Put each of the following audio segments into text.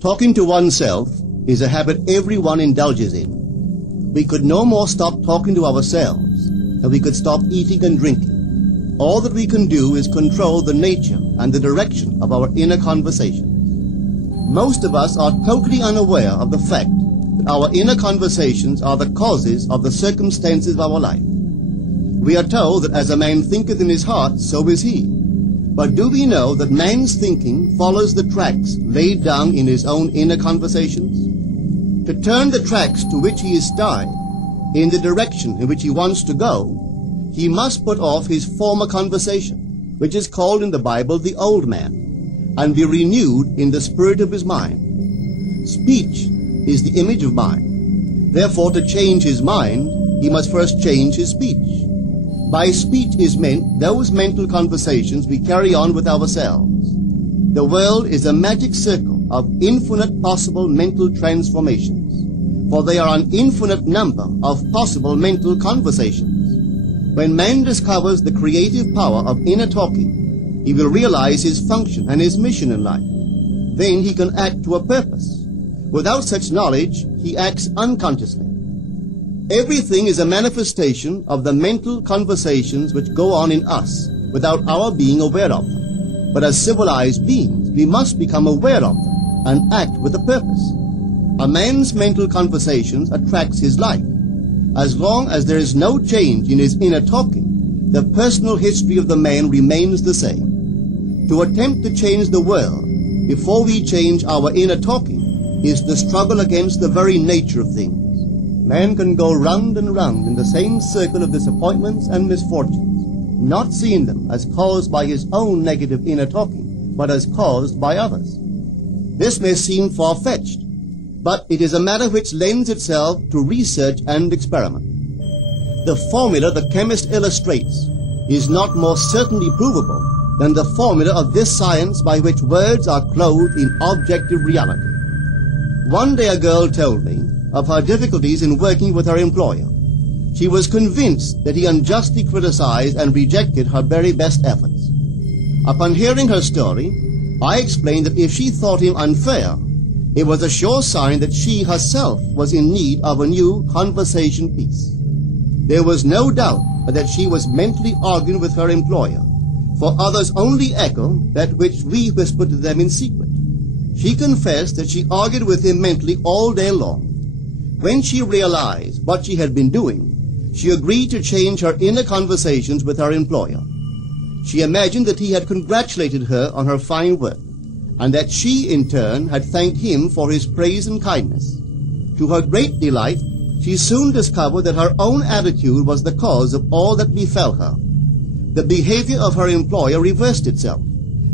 Talking to oneself is a habit everyone indulges in. We could no more stop talking to ourselves than we could stop eating and drinking. All that we can do is control the nature and the direction of our inner conversations. Most of us are totally unaware of the fact that our inner conversations are the causes of the circumstances of our life. We are told that as a man thinketh in his heart, so is he. But do we know that man's thinking follows the tracks laid down in his own inner conversations? To turn the tracks to which he is tied in the direction in which he wants to go, he must put off his former conversation, which is called in the Bible the old man, and be renewed in the spirit of his mind. Speech is the image of mind. Therefore, to change his mind, he must first change his speech. By speech is meant those mental conversations we carry on with ourselves. The world is a magic circle of infinite possible mental transformations, for there are an infinite number of possible mental conversations. When man discovers the creative power of inner talking, he will realize his function and his mission in life. Then he can act to a purpose. Without such knowledge, he acts unconsciously. Everything is a manifestation of the mental conversations which go on in us without our being aware of them. But as civilized beings, we must become aware of them and act with a purpose. A man's mental conversations attracts his life. As long as there is no change in his inner talking, the personal history of the man remains the same. To attempt to change the world before we change our inner talking is the struggle against the very nature of things. Man can go round and round in the same circle of disappointments and misfortunes, not seeing them as caused by his own negative inner talking, but as caused by others. This may seem far-fetched, but it is a matter which lends itself to research and experiment. The formula the chemist illustrates is not more certainly provable than the formula of this science by which words are clothed in objective reality. One day a girl told me of her difficulties in working with her employer. She was convinced that he unjustly criticized and rejected her very best efforts. Upon hearing her story, I explained that if she thought him unfair, it was a sure sign that she herself was in need of a new conversation piece. There was no doubt that she was mentally arguing with her employer, for others only echo that which we whisper to them in secret. She confessed that she argued with him mentally all day long. When she realized what she had been doing, she agreed to change her inner conversations with her employer. She imagined that he had congratulated her on her fine work, and that she, in turn, had thanked him for his praise and kindness. To her great delight, she soon discovered that her own attitude was the cause of all that befell her. The behavior of her employer reversed itself.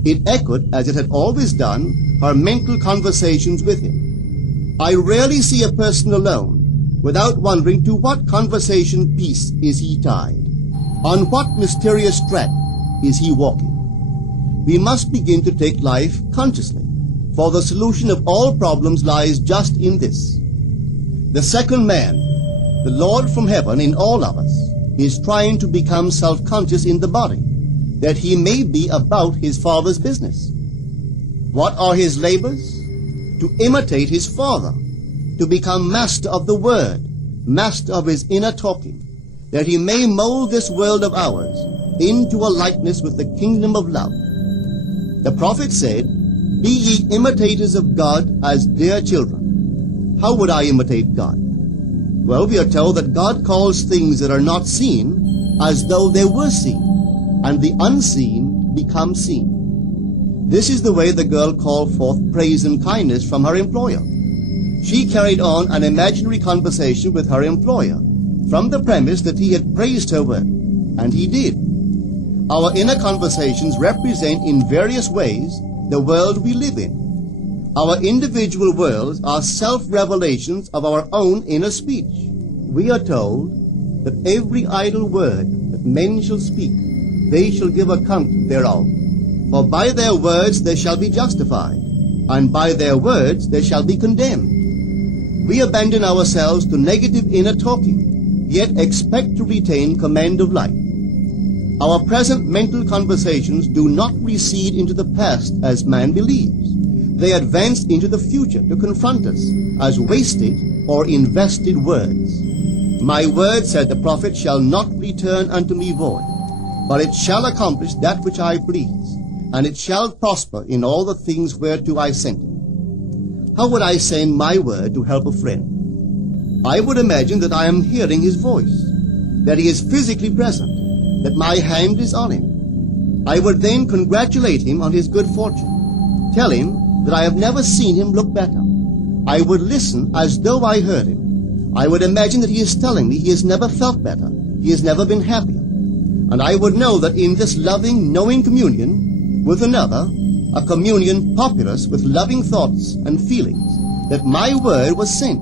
It echoed, as it had always done, her mental conversations with him. I rarely see a person alone without wondering to what conversation piece is he tied. On what mysterious track is he walking? We must begin to take life consciously, for the solution of all problems lies just in this. The second man, the Lord from heaven in all of us, is trying to become self-conscious in the body, that he may be about his Father's business. What are his labors? To imitate his Father, to become master of the Word, master of his inner talking, that he may mold this world of ours into a likeness with the kingdom of love. The prophet said, "Be ye imitators of God as dear children." How would I imitate God? Well, we are told that God calls things that are not seen as though they were seen, and the unseen become seen. This is the way the girl called forth praise and kindness from her employer. She carried on an imaginary conversation with her employer from the premise that he had praised her work, and he did. Our inner conversations represent in various ways the world we live in. Our individual worlds are self-revelations of our own inner speech. We are told that every idle word that men shall speak, they shall give account thereof. For by their words they shall be justified, and by their words they shall be condemned. We abandon ourselves to negative inner talking, yet expect to retain command of life. Our present mental conversations do not recede into the past as man believes, They advanced into the future to confront us as wasted or invested words. My word, said the prophet, shall not return unto me void, but it shall accomplish that which I please, and it shall prosper in all the things whereto I sent it. How would I send my word to help a friend? I would imagine that I am hearing his voice, that he is physically present, that my hand is on him. I would then congratulate him on his good fortune, tell him that I have never seen him look better. I would listen as though I heard him. I would imagine that he is telling me he has never felt better, he has never been happier. And I would know that in this loving, knowing communion with another, a communion populous with loving thoughts and feelings, that my word was sent,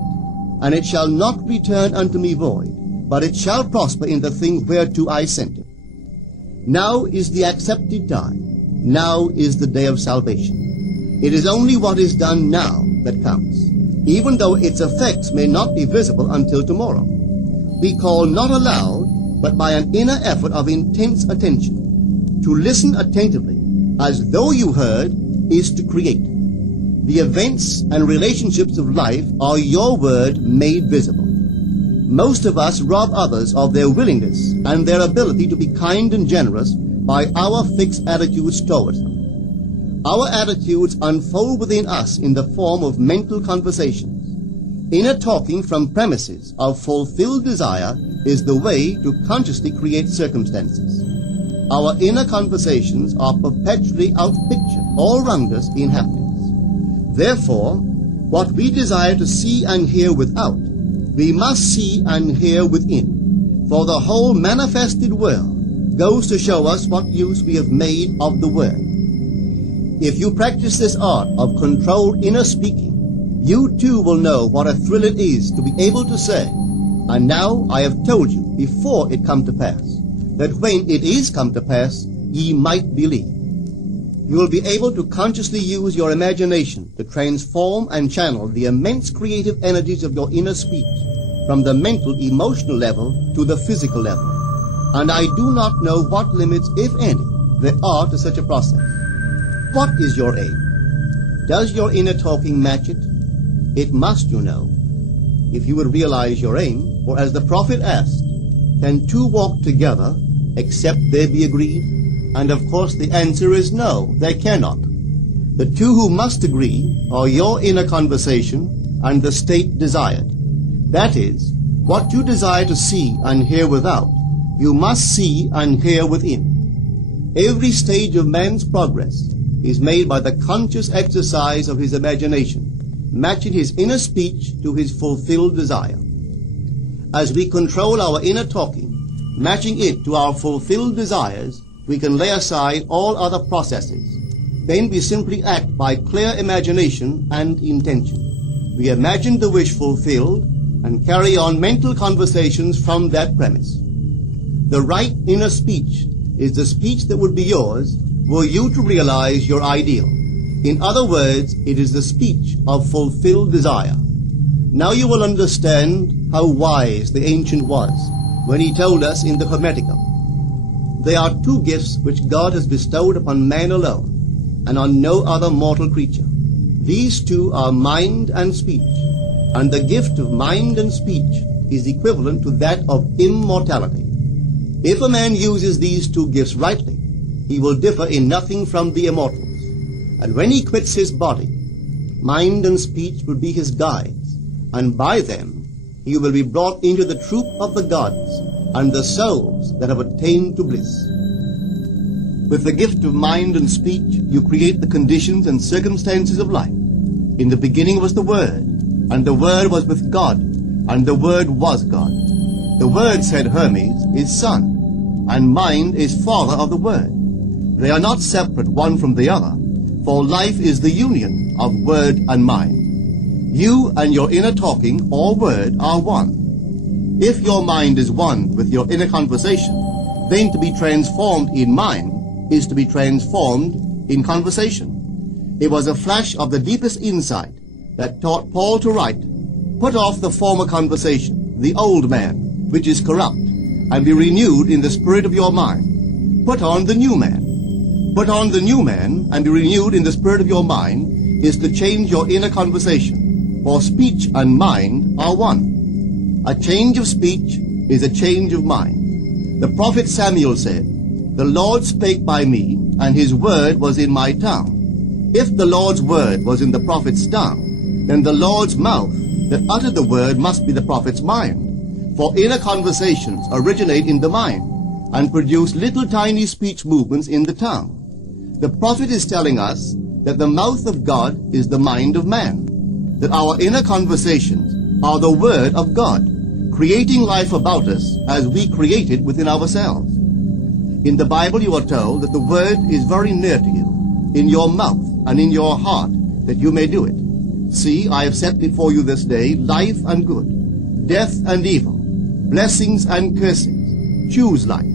and it shall not return unto me void, but it shall prosper in the thing whereto I sent it. Now is the accepted time. Now is the day of salvation. It is only what is done now that counts, even though its effects may not be visible until tomorrow. We call not aloud, but by an inner effort of intense attention. To listen attentively, as though you heard, is to create. The events and relationships of life are your word made visible. Most of us rob others of their willingness and their ability to be kind and generous by our fixed attitudes towards them. Our attitudes unfold within us in the form of mental conversations. Inner talking from premises of fulfilled desire is the way to consciously create circumstances. Our inner conversations are perpetually outpictured all around us in happiness. Therefore, what we desire to see and hear without, we must see and hear within, for the whole manifested world goes to show us what use we have made of the word. If you practice this art of controlled inner speaking, you too will know what a thrill it is to be able to say, and now I have told you before it come to pass, that when it is come to pass, ye might believe. You will be able to consciously use your imagination to transform and channel the immense creative energies of your inner speech from the mental, emotional level to the physical level. And I do not know what limits, if any, there are to such a process. What is your aim? Does your inner talking match it? It must, you know. If you would realize your aim, for as the prophet asked, can two walk together except they be agreed? And of course the answer is no, they cannot. The two who must agree are your inner conversation and the state desired. That is, what you desire to see and hear without, you must see and hear within. Every stage of man's progress is made by the conscious exercise of his imagination, matching his inner speech to his fulfilled desire. As we control our inner talking, matching it to our fulfilled desires, we can lay aside all other processes. Then we simply act by clear imagination and intention. We imagine the wish fulfilled and carry on mental conversations from that premise. The right inner speech is the speech that would be yours were you to realize your ideal. In other words, it is the speech of fulfilled desire. Now you will understand how wise the ancient was when he told us in the Hermetica. There are two gifts which God has bestowed upon man alone and on no other mortal creature. These two are mind and speech, and the gift of mind and speech is equivalent to that of immortality. If a man uses these two gifts rightly, he will differ in nothing from the immortals. And when he quits his body, mind and speech will be his guides, and by them he will be brought into the troop of the gods and the souls that have attained to bliss. With the gift of mind and speech, you create the conditions and circumstances of life. In the beginning was the Word, and the Word was with God, and the Word was God. The Word, said Hermes, is Son, and mind is Father of the Word. They are not separate one from the other, for life is the union of word and mind. You and your inner talking or word are one. If your mind is one with your inner conversation, then to be transformed in mind is to be transformed in conversation. It was a flash of the deepest insight that taught Paul to write, "Put off the former conversation, the old man, which is corrupt, and be renewed in the spirit of your mind. Put on the new man." Put on the new man and be renewed in the spirit of your mind is to change your inner conversation, for speech and mind are one. A change of speech is a change of mind. The prophet Samuel said, "The Lord spake by me, and his word was in my tongue." If the Lord's word was in the prophet's tongue, then the Lord's mouth that uttered the word must be the prophet's mind. For inner conversations originate in the mind and produce little tiny speech movements in the tongue. The prophet is telling us that the mouth of God is the mind of man, that our inner conversations are the word of God, creating life about us as we create it within ourselves. In the Bible you are told that the word is very near to you, in your mouth and in your heart, that you may do it. See, I have set before you this day life and good, death and evil, blessings and cursings. Choose life.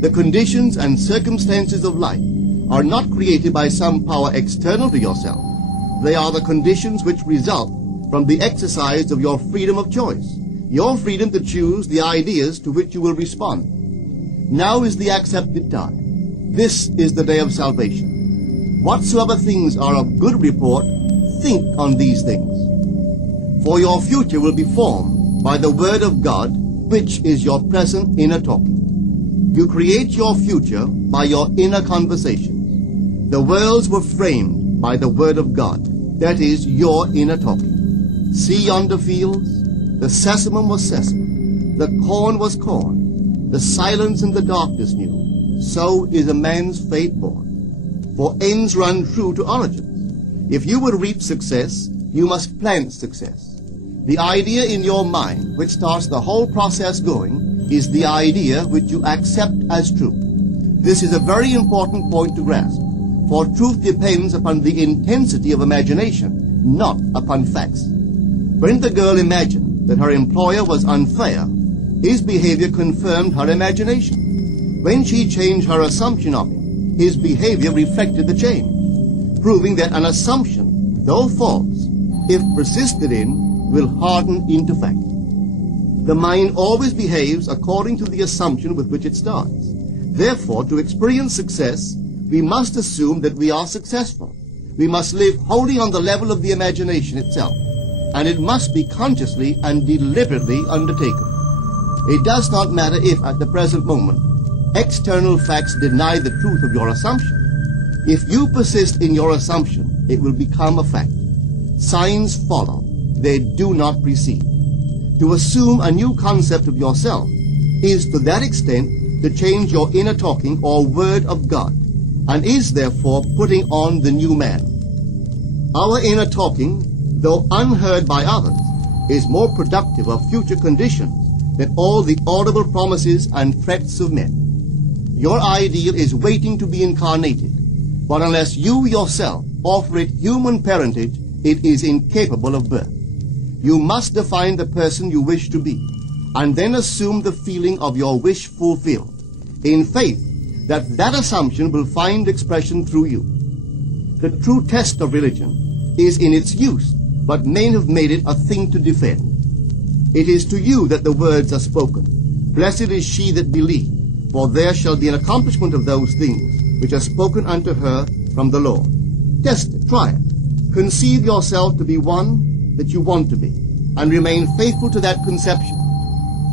The conditions and circumstances of life are not created by some power external to yourself. They are the conditions which result from the exercise of your freedom of choice, your freedom to choose the ideas to which you will respond. Now is the accepted time. This is the day of salvation. Whatsoever things are of good report, think on these things. For your future will be formed by the word of God, which is your present inner talking. You create your future by your inner conversations. The worlds were framed by the word of God, that is your inner talking. See yonder fields? The sesamum was sesamum, the corn was corn, the silence and the darkness knew. So is a man's fate born. For ends run true to origins. If you would reap success, you must plant success. The idea in your mind which starts the whole process going is the idea which you accept as true. This is a very important point to grasp, for truth depends upon the intensity of imagination, not upon facts. When the girl imagined that her employer was unfair, his behavior confirmed her imagination. When she changed her assumption of him, his behavior reflected the change, proving that an assumption, though false, if persisted in, will harden into fact. The mind always behaves according to the assumption with which it starts. Therefore, to experience success, we must assume that we are successful. We must live wholly on the level of the imagination itself, and it must be consciously and deliberately undertaken. It does not matter if, at the present moment, external facts deny the truth of your assumption. If you persist in your assumption, it will become a fact. Signs follow, they do not precede. To assume a new concept of yourself is to that extent to change your inner talking or word of God, and is therefore putting on the new man. Our inner talking, though unheard by others, is more productive of future conditions than all the audible promises and threats of men. Your ideal is waiting to be incarnated, but unless you yourself offer it human parentage, it is incapable of birth. You must define the person you wish to be, and then assume the feeling of your wish fulfilled, in faith that that assumption will find expression through you. The true test of religion is in its use, but men have made it a thing to defend. It is to you that the words are spoken. Blessed is she that believed, for there shall be an accomplishment of those things which are spoken unto her from the Lord. Test it, try it. Conceive yourself to be one that you want to be, and remain faithful to that conception.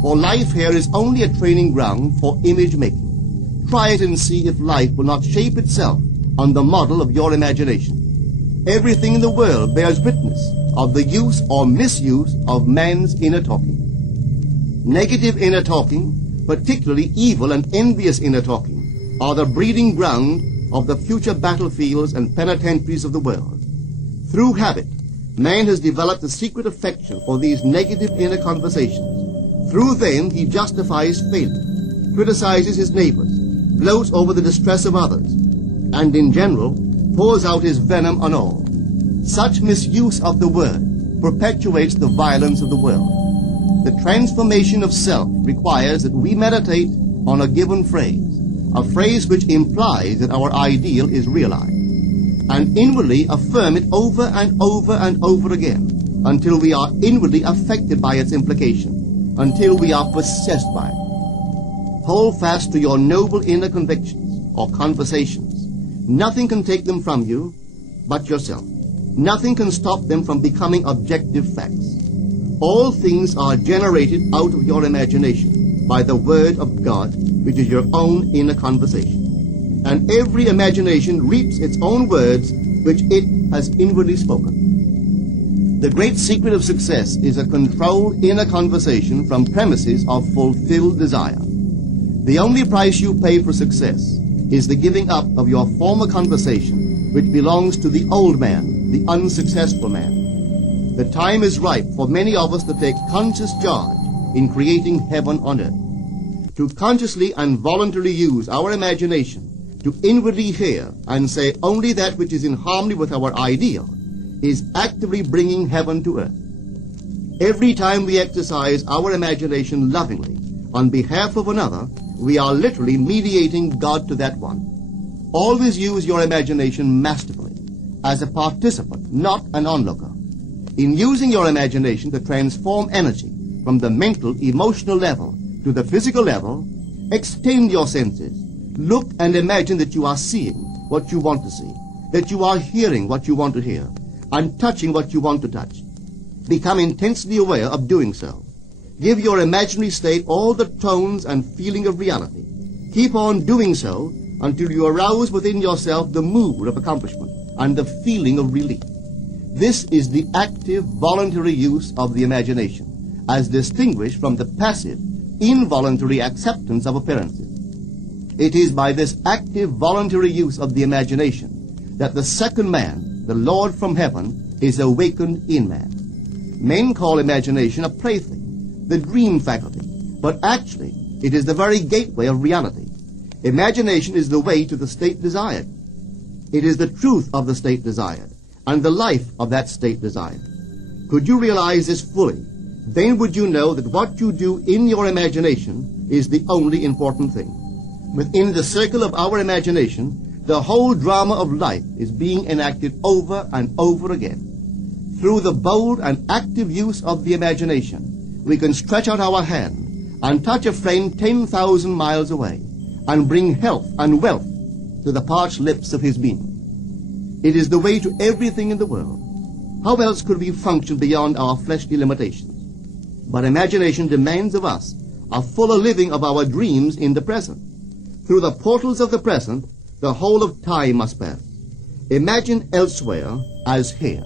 For life here is only a training ground for image making. Try it and see if life will not shape itself on the model of your imagination. Everything in the world bears witness of the use or misuse of man's inner talking. Negative inner talking, particularly evil and envious inner talking, are the breeding ground of the future battlefields and penitentiaries of the world. Through habit, man has developed a secret affection for these negative inner conversations. Through them he justifies failure, criticizes his neighbors, gloats over the distress of others, and in general pours out his venom on all. Such misuse of the word perpetuates the violence of the world. The transformation of self requires that we meditate on a given phrase, a phrase which implies that our ideal is realized, and inwardly affirm it over and over and over again until we are inwardly affected by its implication, until we are possessed by it. Hold fast to your noble inner convictions or conversations. Nothing can take them from you but yourself. Nothing can stop them from becoming objective facts. All things are generated out of your imagination by the Word of God, which is your own inner conversation. And every imagination reaps its own words, which it has inwardly spoken. The great secret of success is a controlled inner conversation from premises of fulfilled desire. The only price you pay for success is the giving up of your former conversation, which belongs to the old man, the unsuccessful man. The time is ripe for many of us to take conscious charge in creating heaven on earth. To consciously and voluntarily use our imagination to inwardly hear and say only that which is in harmony with our ideal is actively bringing heaven to earth. Every time we exercise our imagination lovingly on behalf of another, we are literally mediating God to that one. Always use your imagination masterfully, as a participant, not an onlooker. In using your imagination to transform energy from the mental, emotional level to the physical level, extend your senses. Look and imagine that you are seeing what you want to see, that you are hearing what you want to hear, and touching what you want to touch. Become intensely aware of doing so. Give your imaginary state all the tones and feeling of reality. Keep on doing so until you arouse within yourself the mood of accomplishment and the feeling of relief. This is the active, voluntary use of the imagination, as distinguished from the passive, involuntary acceptance of appearances. It is by this active, voluntary use of the imagination that the second man, the Lord from heaven, is awakened in man. Men call imagination a plaything, the dream faculty, but actually it is the very gateway of reality. Imagination is the way to the state desired. It is the truth of the state desired, and the life of that state desired. Could you realize this fully, then would you know that what you do in your imagination is the only important thing. Within the circle of our imagination, the whole drama of life is being enacted over and over again. Through the bold and active use of the imagination, we can stretch out our hand and touch a friend 10,000 miles away and bring health and wealth to the parched lips of his being. It is the way to everything in the world. How else could we function beyond our fleshly limitations? But imagination demands of us a fuller living of our dreams in the present. Through the portals of the present, the whole of time must pass. Imagine elsewhere as here,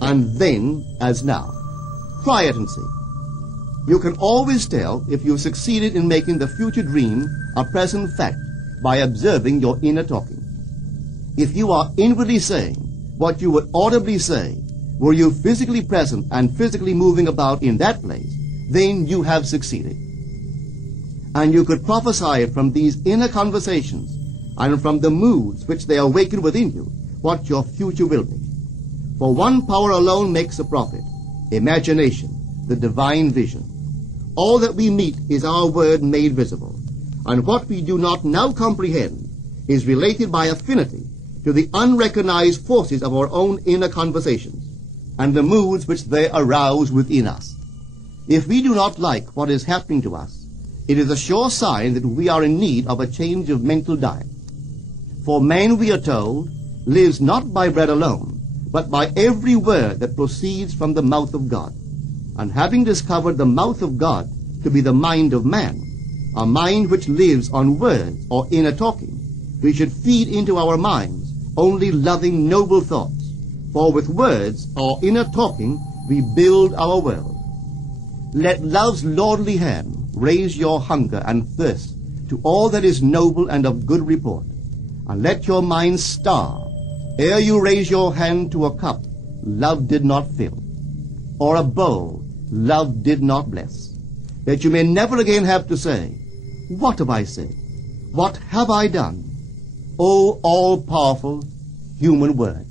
and then as now. Try it and see. You can always tell if you've succeeded in making the future dream a present fact by observing your inner talking. If you are inwardly saying what you would audibly say, were you physically present and physically moving about in that place, then you have succeeded. And you could prophesy from these inner conversations and from the moods which they awaken within you what your future will be. For one power alone makes a prophet, imagination, the divine vision. All that we meet is our word made visible, and what we do not now comprehend is related by affinity to the unrecognized forces of our own inner conversations and the moods which they arouse within us. If we do not like what is happening to us, it is a sure sign that we are in need of a change of mental diet. For man, we are told, lives not by bread alone, but by every word that proceeds from the mouth of God. And having discovered the mouth of God to be the mind of man, a mind which lives on words or inner talking, we should feed into our minds only loving, noble thoughts. For with words or inner talking, we build our world. Let love's lordly hand raise your hunger and thirst to all that is noble and of good report, and let your mind starve ere you raise your hand to a cup love did not fill, or a bowl love did not bless, that you may never again have to say, "What have I said? What have I done?" O all-powerful human word.